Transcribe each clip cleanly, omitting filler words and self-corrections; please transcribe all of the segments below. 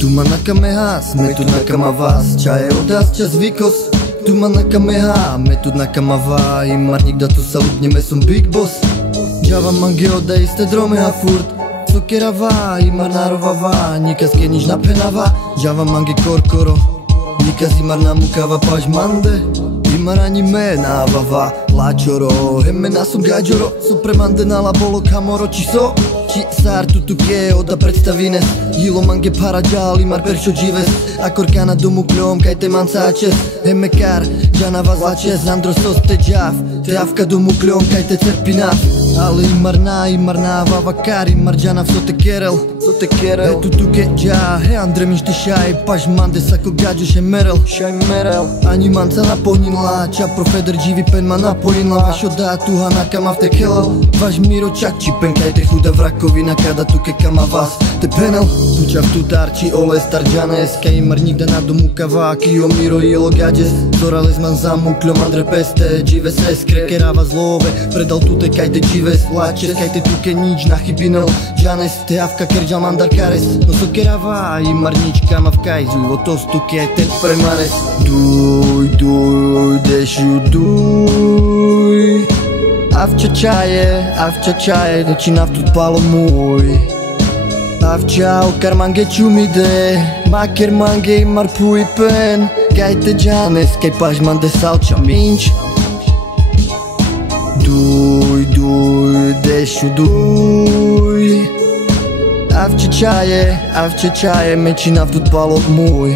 Tu ma nakame has, me tu nakama vas. Čaje odas, čas vikos. Tu ma nakame ha, me tu nakama va. Imar nikda tu salutnjeme som big boss. Džava mange oda iste drome ha furt. Sokera va, imar narova va. Nikas ke nič napenava. Džava mange korkoro. Nikas imar namukava paž mande. Imar ani me navava. Lačoro, hemme nasum gađoro. Supre mande nala bolo kamoro čiso. Či sar tutuke oda predstavines. Ilo mange parađal imar peršo džives. Akor kana domu kljom kaj te mancačes. Hemme kar, džanava zlačes. Andro sos te džav. Te avka domu kljom kaj te cerpinav. Ali imar na vava kar. Imar džanav so te kerel. He tutuke dža, he andre mišti šaj. Paž mande sako gađo še merel. Ani manca napohnila. Ča profeder dživi pen ma napojinla. Vaš oda tuha nakama v te kelel. Vaš miro čak čipen kaj te huda vrakovina. Kada tuke kama vas te penel. Tučav tu tarči ole star džanes. Kaj imar nikda na domu kava. Kio miro ilo gađes. Zorales man zamukljom andre peste. Džive se skrekerava zlove. Predal tute kaj te džives. Lačes kaj te tuke nič nahybinel. Džanes te avka kerđal mandar kares. No sokerava imar nič kama v kaj. Zujvo to stuke aj ten premanes. Duj, dešju duj. Avča čaje, doći naftut palo muj. Avčao, kar mange čumide. Maker mange imar puj pen. Kaj te džanes, kaj paž mande salča minč. Duj, dešju duj. Avča čaje, meči naftut palo muj.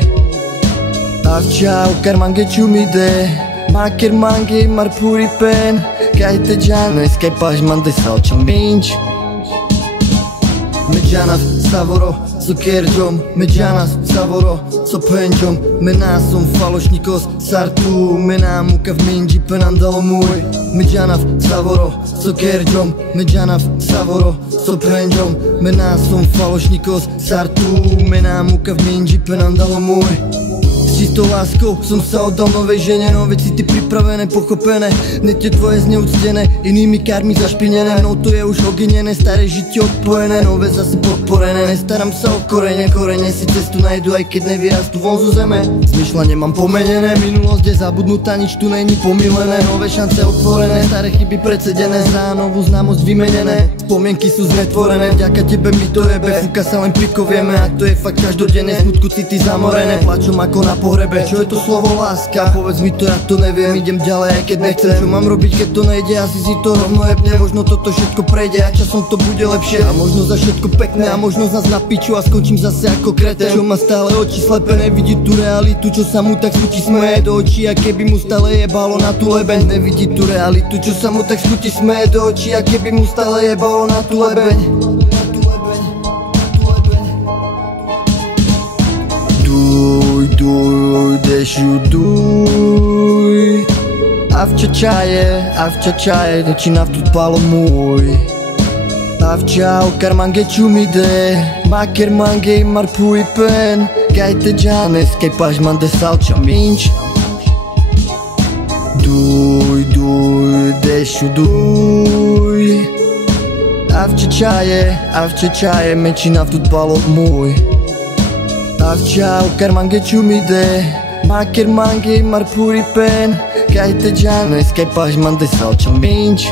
Avčao, kar mange čumide. Maker mange imar puj pen. Kaj te džanes, kaj paž mande salča minč. Me džanav savoro, so kerđom. Me džanav savoro, so penđom. Me nasom falošnikos sartu. Me namukav minđi penandalo muj. Me džanav savoro, so kerđom. Me džanav savoro, so penđom. Me nasom falošnikos sartu. Me namukav minđi penandalo muj. S čistou láskou som sa oddal novej žene. No veci ty pripravené, pochopené. Nete tvoje zneúctené, inými kármi zašpinené. No to je už oginené, staré žitie odpojené. Nové zase podporené, nestaram sa o korene. Korene si cestu najdu, aj keď nevyrastú von zo zeme. Zmyšľanie mám pomenené, minulosť je zabudnutá, nič tu není pomilené. Nové šance otvorené, staré chyby predsedené. Za novú známosť vymenené, spomienky sú znetvorené. Vďaka tebe mi to jebe, fúka sa len pikovieme. A to je fakt každodenné, smutku city zamorené. Plačom ako na pohrebe, čo je to slovo láska? Povedz mi to, ja to neviem, idem ďalej, aj keď nechcem. Čo mám robiť, keď to nejde, asi si to rovno jebne. Možno toto všetko prejde a časom to bude lepšie. A možno za všetko pekné a možno zas na piču. A skončím zase ako kreten, čo má stále oči slepené. Vidí tú realitu, čo sa mu tak schutí smeje do očí. A keby mu stále jebalo na tú lebeň. Nevidí tú realitu, čo sa mu tak schutí smeje do očí. A keby mu stále jebalo na tú lebeň. Duj, dešju duj. Avča čaje, doći naftut palo muj. Avčao, kar mange čumide. Maker mange imar puj pen. Kaj te džanes, kaj paž mande salča minč. Duj, dešju duj. Avča čaje, meči naftut palo muj. Avčao, kar mange čumide. Maker mange imar puj pen. Kaj te džanes, kaj paž mande salča minč.